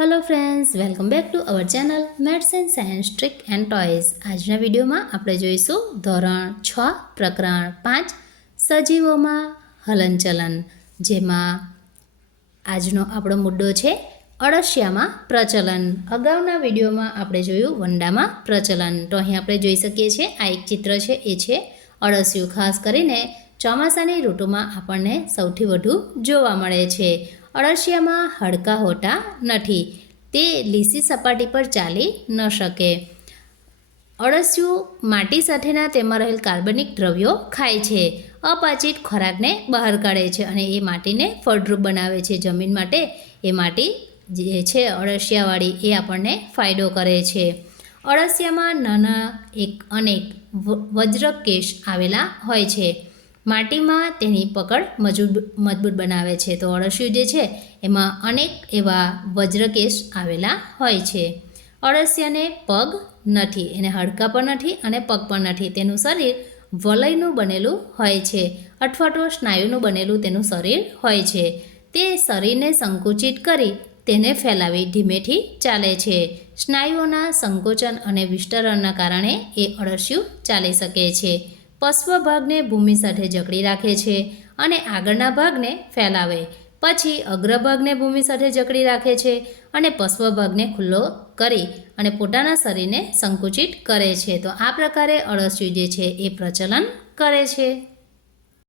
Hello friends, welcome back to our channel maths and science trick and toys. आजना video में आपणे जोईशुं धोरण 6 प्रकरण 5 सजीवों में हलनचलन, जेमां आजनो आपणो मुद्दो छे अळसिया में प्रचलन। अगाउना विडियो में आपणे जोयुं वंडा में प्रचलन। तो अहीं आपणे जोई शकीए छीए आ एक चित्र छे, ए छे अळसियुं। खास करीने ચોમાસાની ઋતુમાં આપણને સૌથી વધુ જોવા મળે છે। અળસિયામાં હાડકાં હોતા નથી, તે લીસી સપાટી પર ચાલી ન શકે। અળસિયું માટી સાથેના તેમાં રહેલ કાર્બનિક દ્રવ્યો ખાય છે, અપાચિત ખોરાકને બહાર કાઢે છે અને એ માટીને ફળદ્રુપ બનાવે છે। જમીન માટે એ માટી જે છે અળસિયાવાળી, એ આપણને ફાયદો કરે છે। અળસિયામાં નાના અનેક વજ્રકેશ આવેલા હોય છે। માટીમાં તેની પકડ મજબૂત બનાવે છે। તો અળસિયું જે છે એમાં અનેક એવા વજ્રકેશ આવેલા હોય છે। અળસિયાને પગ નથી, એને હાડકાં પણ નથી અને પગ પણ નથી। તેનું શરીર વલયનું બનેલું હોય છે અથવા તો સ્નાયુનું બનેલું તેનું શરીર હોય છે। તે શરીરને સંકુચિત કરી તેને ફેલાવી ધીમેથી ચાલે છે। સ્નાયુઓના સંકોચન અને વિસ્તરણના કારણે એ અળસિયું ચાલી શકે છે। પશ્વ ભાગને ભૂમિ સાથે જકડી રાખે છે અને આગળના ભાગને ફેલાવે, પછી અગ્રભાગને ભૂમિ સાથે જકડી રાખે છે અને પશ્વ ભાગને ખુલ્લો કરી અને પોતાના શરીરને સંકુચિત કરે છે। તો આ પ્રકારે અળસિયું જે છે એ પ્રચલન કરે છે।